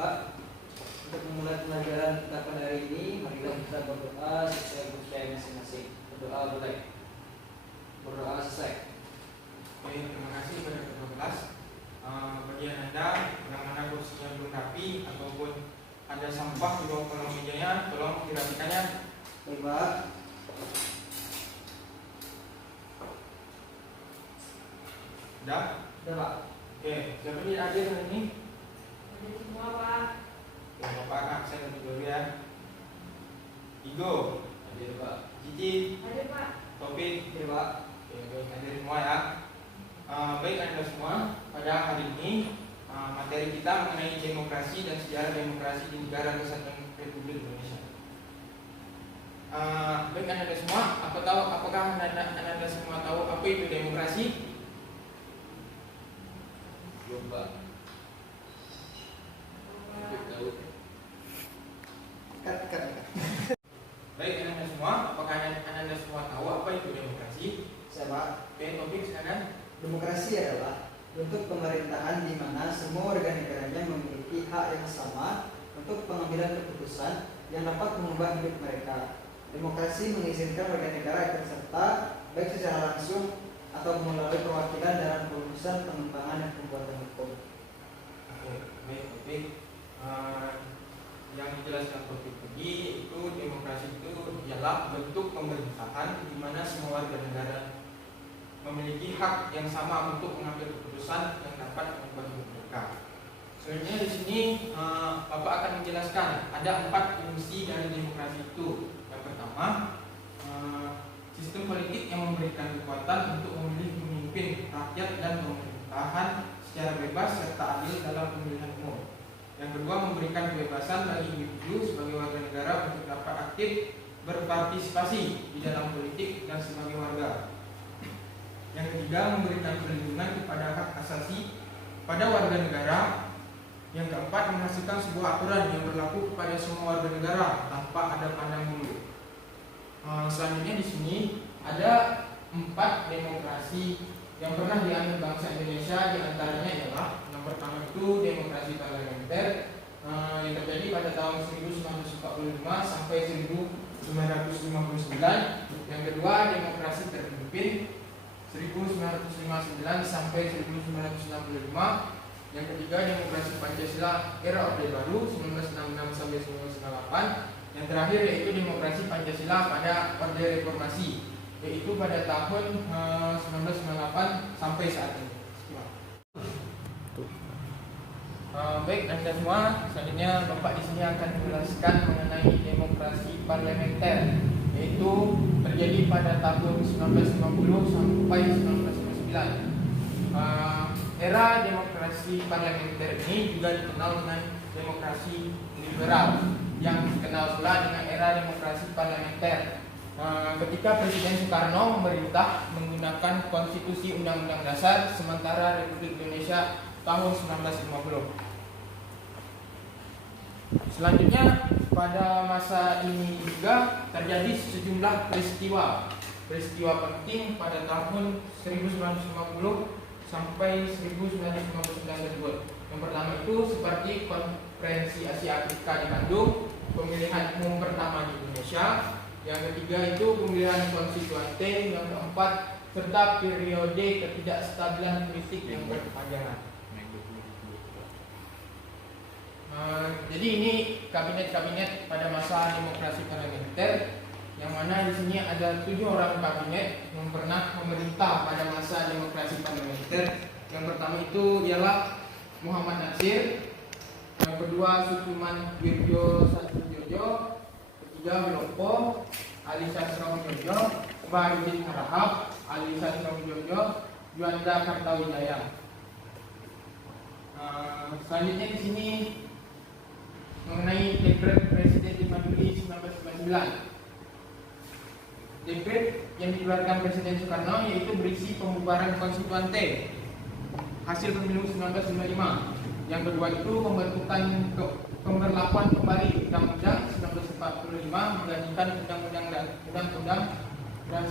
Bapak, untuk memulai pelajaran kita pada hari ini, marilah kita berdoa sesuai kepercayaan masing-masing. Berdoa boleh. Berdoa selesai. Baik, terima kasih kepada ketua kelas. Bagi Anda yang mana kursinya belum rapi ataupun ada sampah di bawah kolong mejanya, tolong dirapikannya. Baik, Pak. Sudah? Sudah, Pak. Oke, siapa yang hadir hari ini? Hadir semua, Pak. Oke, Bapak absen lebih dulu ya. Igo, Hadir, Pak. Cici, Hadir, Pak. Topik. Hadir, Pak. Oke, baik, hadir semua ya. Baik Anda semua, pada hari ini materi kita mengenai demokrasi dan sejarah demokrasi di negara kesatuan Republik Indonesia. Baik Anda semua, apakah Anda semua tahu apa itu demokrasi? Belum, Pak. Tahu. Kat. Baik Anda semua, apakah Anda semua tahu apa itu demokrasi? Saya, Pak. Oke, topik silakan. Demokrasi adalah bentuk pemerintahan di mana semua warga negaranya memiliki hak yang sama untuk pengambilan keputusan yang dapat mengubah hidup mereka. Demokrasi mengizinkan warga negara ikut serta baik secara langsung atau melalui perwakilan dalam urusan pengembangan dan pembuatan hukum. Oke, baik topik. Yang dijelaskan topik tadi itu demokrasi itu ialah bentuk pemerintahan di mana semua warga negara memiliki hak yang sama untuk mengambil keputusan yang dapat mengubah hidup mereka. Sebenarnya di sini Bapak akan menjelaskan ada 4 fungsi dari demokrasi itu. Yang pertama, sistem politik yang memberikan kekuatan untuk memilih pemimpin rakyat dan pemerintahan secara bebas serta adil dalam pemilihan umum. Yang kedua, memberikan kebebasan bagi individu sebagai warga negara untuk dapat aktif berpartisipasi di dalam politik dan sebagai warga. Yang ketiga, memberikan perlindungan kepada hak asasi pada warga negara. Yang keempat, menghasilkan sebuah aturan yang berlaku kepada semua warga negara tanpa ada pandang bulu. Selanjutnya di sini ada 4 demokrasi yang pernah dianut bangsa Indonesia. Di antaranya ialah yang pertama itu demokrasi parlementer yang terjadi pada tahun 1945 sampai 1959. Yang kedua, demokrasi terpimpin 1959 sampai 1965. Yang ketiga, demokrasi Pancasila era Orde Baru 1966 sampai 1998. Yang terakhir yaitu demokrasi Pancasila pada Orde Reformasi, yaitu pada tahun 1998 sampai saat ini. Baik Anda semua, selanjutnya Bapak di sini akan menjelaskan mengenai demokrasi parlementer, yaitu terjadi pada tahun 1950 sampai 1959. Era demokrasi parlementer ini juga dikenal dengan demokrasi liberal, yang dikenal pula dengan era demokrasi parlementer. Ketika Presiden Soekarno memerintah menggunakan Konstitusi Undang-Undang Dasar sementara Republik Indonesia tahun 1950. Selanjutnya pada masa ini juga terjadi sejumlah peristiwa penting pada tahun 1950 sampai 1959 tersebut. Yang pertama itu seperti Konferensi Asia Afrika di Bandung, pemilihan umum pertama di Indonesia. Yang ketiga itu pemilihan konstituante. Yang keempat, serta periode ketidakstabilan politik yang berkepanjangan. Jadi ini kabinet-kabinet pada masa demokrasi parlementer, yang mana di sini ada 7 orang kabinet yang pernah memerintah pada masa demokrasi parlementer. Yang pertama itu ialah Muhammad Nasir, yang kedua Sukuman Wirjo Satudjojo, ketiga Wilopo, Ali Sastroamidjojo, Baharudin Harahap, Ali Sastroamidjojo, Juanda Kartawijaya. Selanjutnya di sini mengenai Dekret Presiden 5 Juli 1999. Dekret yang dikeluarkan Presiden Soekarno yaitu berisi pembubaran konstituante hasil pemilu 1995. Yang kedua itu pemberlakuan kembali Undang-Undang 1945 menggantikan Undang-Undang dan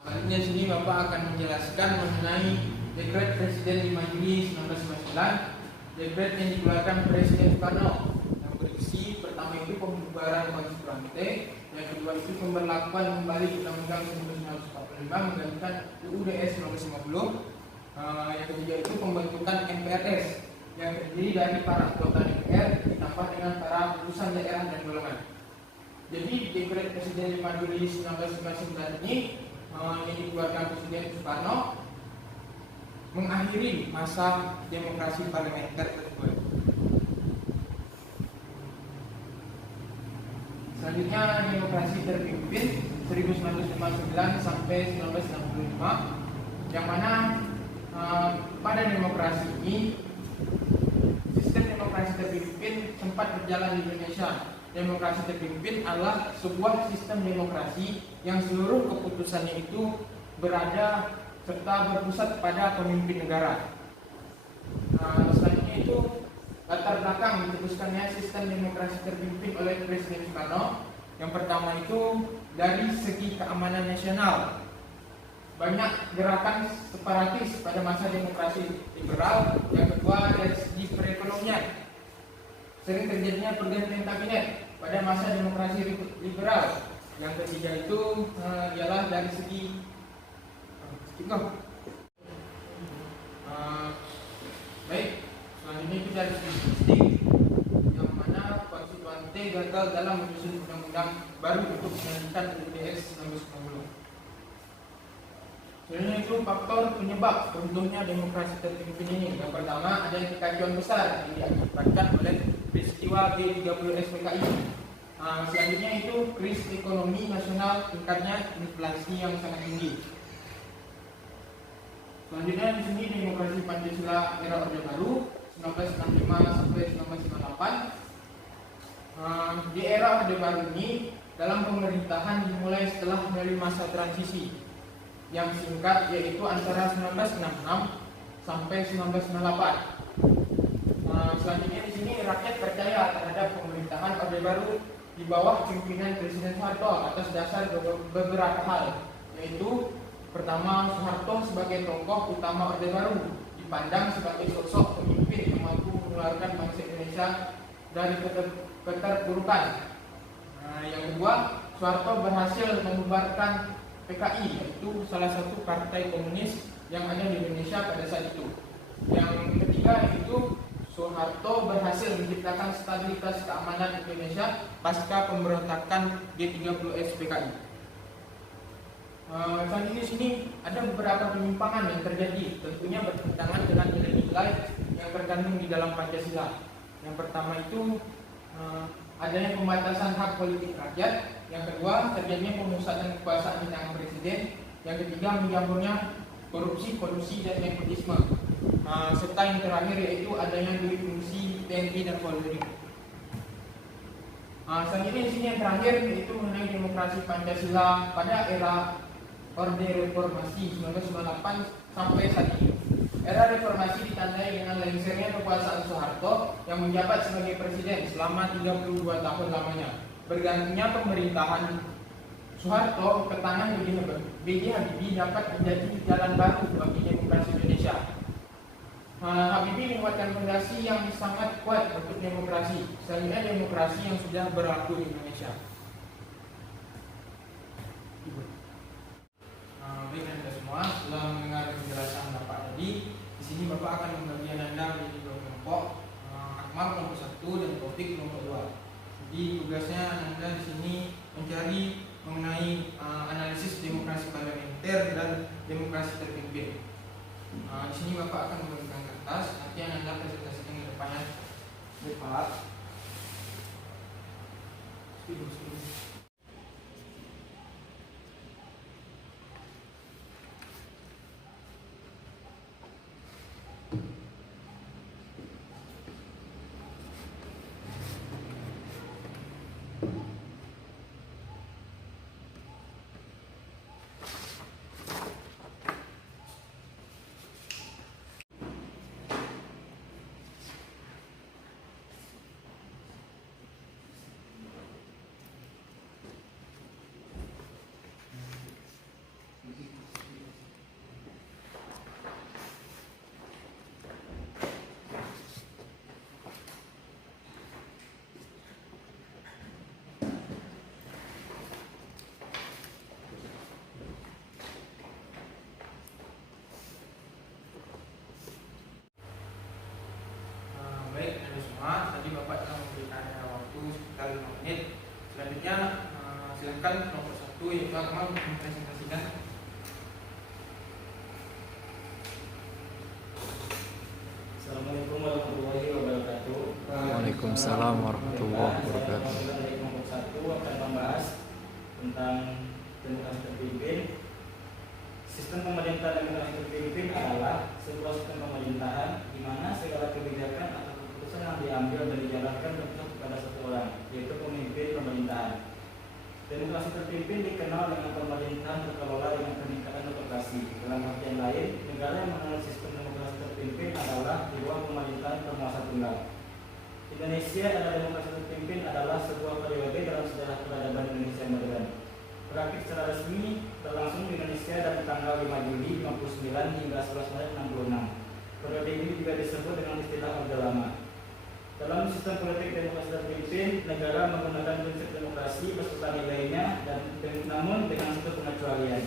selanjutnya sini Bapak akan menjelaskan mengenai Dekret Presiden 5 Juli 1999 dekret yang dikeluarkan Presiden Soekarno yang berisi pertama itu pembubaran Konstituante, yang kedua itu pemberlakuan kembali Undang-Undang 1945 menggantikan UUD 1950, yang ketiga itu pembentukan MPRS yang terdiri dari para anggota DPR ditambah dengan para utusan daerah dan golongan. Jadi dekret Presiden 5 Juli 1959 ini yang dikeluarkan Presiden Soekarno mengakhiri masa demokrasi parlementer tersebut. Selanjutnya demokrasi terpimpin 1959 sampai 1965, yang mana pada demokrasi ini sistem demokrasi terpimpin sempat berjalan di Indonesia. Demokrasi terpimpin adalah sebuah sistem demokrasi yang seluruh keputusannya itu berada serta berpusat pada pemimpin negara. Selanjutnya itu latar belakang dicetuskannya sistem demokrasi terpimpin oleh Presiden Soekarno. Yang pertama itu dari segi keamanan nasional. Banyak gerakan separatis pada masa demokrasi liberal. Yang kedua dari segi perekonomian. Sering terjadinya pergantian kabinet pada masa demokrasi liberal. Yang ketiga itu ialah dari segi baik, selanjutnya itu dari segi sistem, yang mana Konstituante gagal dalam menyusun undang-undang baru untuk mengajukan UUD 1950. Selanjutnya itu faktor penyebab runtuhnya demokrasi terpimpin ini. Yang pertama, ada kekacauan besar yang diakibatkan oleh peristiwa G30 SPKI. Selanjutnya itu krisis ekonomi nasional, tingkatnya inflasi yang sangat tinggi. Selanjutnya di sini demokrasi Pancasila era Orde Baru 1965 sampai 1998. Di era Orde Baru ini dalam pemerintahan dimulai setelah melalui masa transisi yang singkat, yaitu antara 1966 sampai 1998. Selanjutnya di sini rakyat percaya terhadap pemerintahan Orde Baru di bawah pimpinan Presiden Soeharto atas dasar beberapa hal, yaitu pertama, Soeharto sebagai tokoh utama Orde Baru dipandang sebagai sosok pemimpin yang mampu mengeluarkan bangsa Indonesia dari keterpurukan. Yang kedua, Soeharto berhasil membubarkan PKI, yaitu salah satu partai komunis yang ada di Indonesia pada saat itu. Yang ketiga itu Soeharto berhasil menciptakan stabilitas keamanan Indonesia pasca pemberontakan G30 SPKI. Selanjutnya di sini ada beberapa penyimpangan yang terjadi, tentunya bertentangan dengan nilai-nilai yang terkandung di dalam Pancasila. Yang pertama itu adanya pembatasan hak politik rakyat. Yang kedua, terjadinya pemusatan kekuasaan di tangan presiden. Yang ketiga, menjamurnya korupsi, kolusi, dan nepotisme. Serta yang terakhir yaitu adanya duit fungsi TNI dan Polri. Selanjutnya di sini yang terakhir yaitu mengenai demokrasi Pancasila pada era Orde Reformasi 1998 sampai saat ini. Era reformasi ditandai dengan lengsernya kekuasaan Soeharto yang menjabat sebagai presiden selama 32 tahun lamanya. Bergantinya pemerintahan Soeharto ke tangan B.J. Habibie dapat menjadi jalan baru bagi demokrasi Indonesia. Habibie membuatkan fondasi yang sangat kuat untuk demokrasi. Selanjutnya demokrasi yang sudah berlaku di Indonesia. Baik Anda semua, setelah mendengar penjelasan Bapak tadi, di sini Bapak akan membagi Anda menjadi dua kelompok, Akmal kelompok 1 dan Taufik kelompok 2. Jadi tugasnya Anda di sini mencari mengenai analisis demokrasi parlementer dan demokrasi terpimpin. Di sini Bapak akan memberikan kertas, nanti yang Anda presentasikan di depannya. Bapak. bersama. Tadi Bapak telah memberikan waktu sekitar 5 menit. Selanjutnya silakan kelompok 1 yaitu Akmal untuk mempresentasikan. Assalamualaikum warahmatullahi wabarakatuh. Waalaikumsalam warahmatullahi wabarakatuh. Dari kelompok 1 akan membahas tentang demokrasi terpimpin. Sistem pemerintahan demokrasi terpimpin adalah sebuah sistem pemerintahan di mana segala kebijakan atau keputusan yang diambil dan dijalankan berpihak kepada satu orang, yaitu pemimpin pemerintahan. Demokrasi terpimpin dikenal dengan pemerintahan terkelola dengan peningkatan demokrasi. Dalam artian lain, negara yang mengenal sistem demokrasi terpimpin adalah di bawah pemerintahan penguasa tunggal. Indonesia adalah demokrasi terpimpin adalah sebuah periode dalam sejarah peradaban Indonesia modern. Beraktif secara resmi berlangsung di Indonesia dari tanggal 5 Juli 59 hingga 11 Maret 66. Periode ini juga disebut dengan istilah Orde Lama. Dalam sistem politik demokrasi terpimpin, negara menggunakan prinsip demokrasi beserta nilainya dan namun dengan satu pengecualian.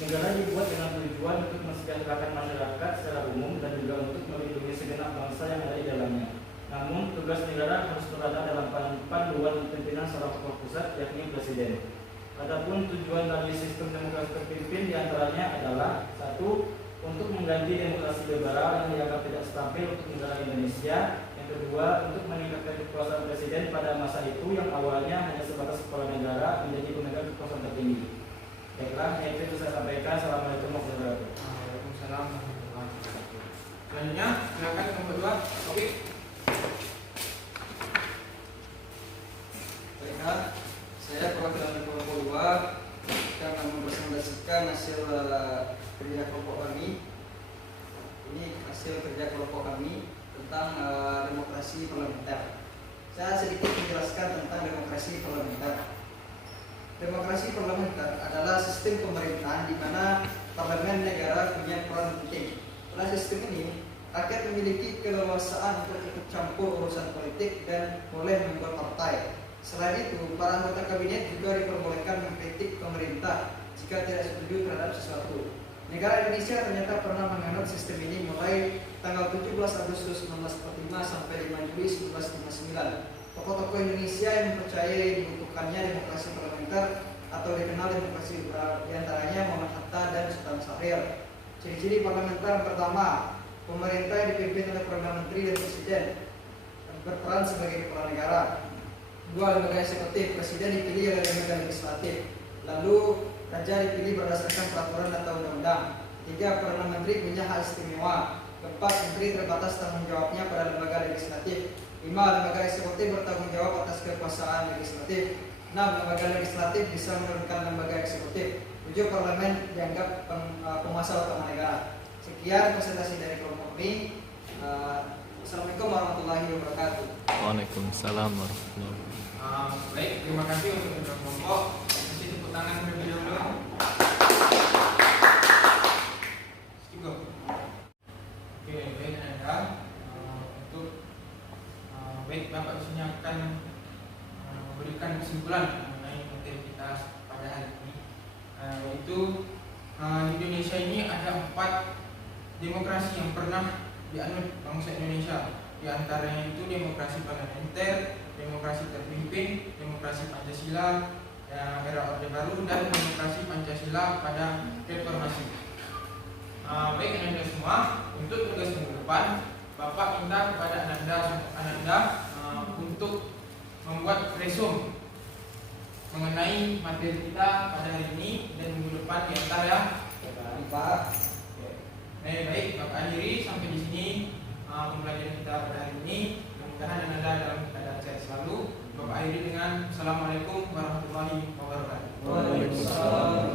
Negara dibuat dengan tujuan untuk mensejahterakan masyarakat secara umum dan juga untuk melindungi segenap bangsa yang ada di dalamnya. Namun, tugas negara harus berada dalam panduan pimpinan seorang tokoh pusat, yakni presiden. Adapun tujuan dari sistem demokrasi terpimpin diantaranya adalah 1. Untuk mengganti demokrasi liberal yang dianggap tidak stabil untuk negara Indonesia. Yang kedua, untuk meningkatkan kekuasaan presiden pada masa itu yang awalnya hanya sebatas kepala negara menjadi pemegang kekuasaan tertinggi. Baiklah, itu saya sampaikan. Assalamualaikum warahmatullahi wabarakatuh. Waalaikumsalam warahmatullahi wabarakatuh. Selanjutnya silakan kelompok 2. Oke. Baiklah, saya perwakilan kelompok 2 akan mempresentasikan hasil kerja kelompok kami. Ini hasil kerja kelompok kami tentang demokrasi parlementer. Saya sedikit menjelaskan tentang demokrasi parlementer. Demokrasi parlementer adalah sistem pemerintahan di mana parlemen negara punya peran penting. Pada sistem ini, rakyat memiliki keleluasaan untuk ikut campur urusan politik dan boleh membuat partai. Selain itu, para anggota kabinet juga diperbolehkan mengkritik pemerintah jika tidak setuju terhadap sesuatu. Negara Indonesia ternyata pernah menganut sistem ini mulai tanggal 17 Agustus 1945 sampai 5 Juli 1959. Tokoh-tokoh Indonesia yang mempercayai dibutuhkannya demokrasi parlementer atau dikenal demokrasi liberal, diantaranya Muhammad Hatta dan Sultan Syahrir. Ciri-ciri parlementer pertama, pemerintah yang dipimpin oleh Perdana Menteri dan Presiden berperan sebagai kepala negara. 2. Lembaga eksekutif, presiden dipilih oleh lembaga legislatif. Lalu raja dipilih berdasarkan peraturan atau undang-undang. 3. Perdana Menteri punya hak istimewa. 4. Menteri terbatas tanggung jawabnya pada lembaga legislatif. 5. Lembaga eksekutif bertanggung jawab atas kekuasaan legislatif. 6. Lembaga legislatif bisa menurunkan lembaga eksekutif. 7. Parlemen dianggap penguasa utama negara. Sekian presentasi dari kelompok kami. Assalamualaikum warahmatullahi wabarakatuh. Waalaikumsalam warahmatullahi wabarakatuh. Baik, terima kasih untuk kedua kelompok. Kasih tepuk tangan terlebih dahulu. Cukup. Oke, baik Anda. Untuk baik Bapak di sini akan memberikan kesimpulan mengenai materi kita pada hari ini, yaitu di Indonesia ini ada 4 demokrasi yang pernah dianut bangsa Indonesia. Di antaranya itu demokrasi parlementer, demokrasi terpimpin, demokrasi Pancasila era Orde Baru, dan demokrasi Pancasila pada reformasi. Baik Anda semua, untuk tugas minggu depan Bapak minta kepada Ananda untuk membuat resume mengenai materi kita pada hari ini dan minggu depan diantar ya. Pak. Baik, Bapak akhiri sampai di sini pembelajaran kita pada hari ini. Mudah-mudahan Anda dalam keadaan sehat selalu. Bapak akhiri dengan Assalamualaikum warahmatullahi wabarakatuh. Waalaikumsalam.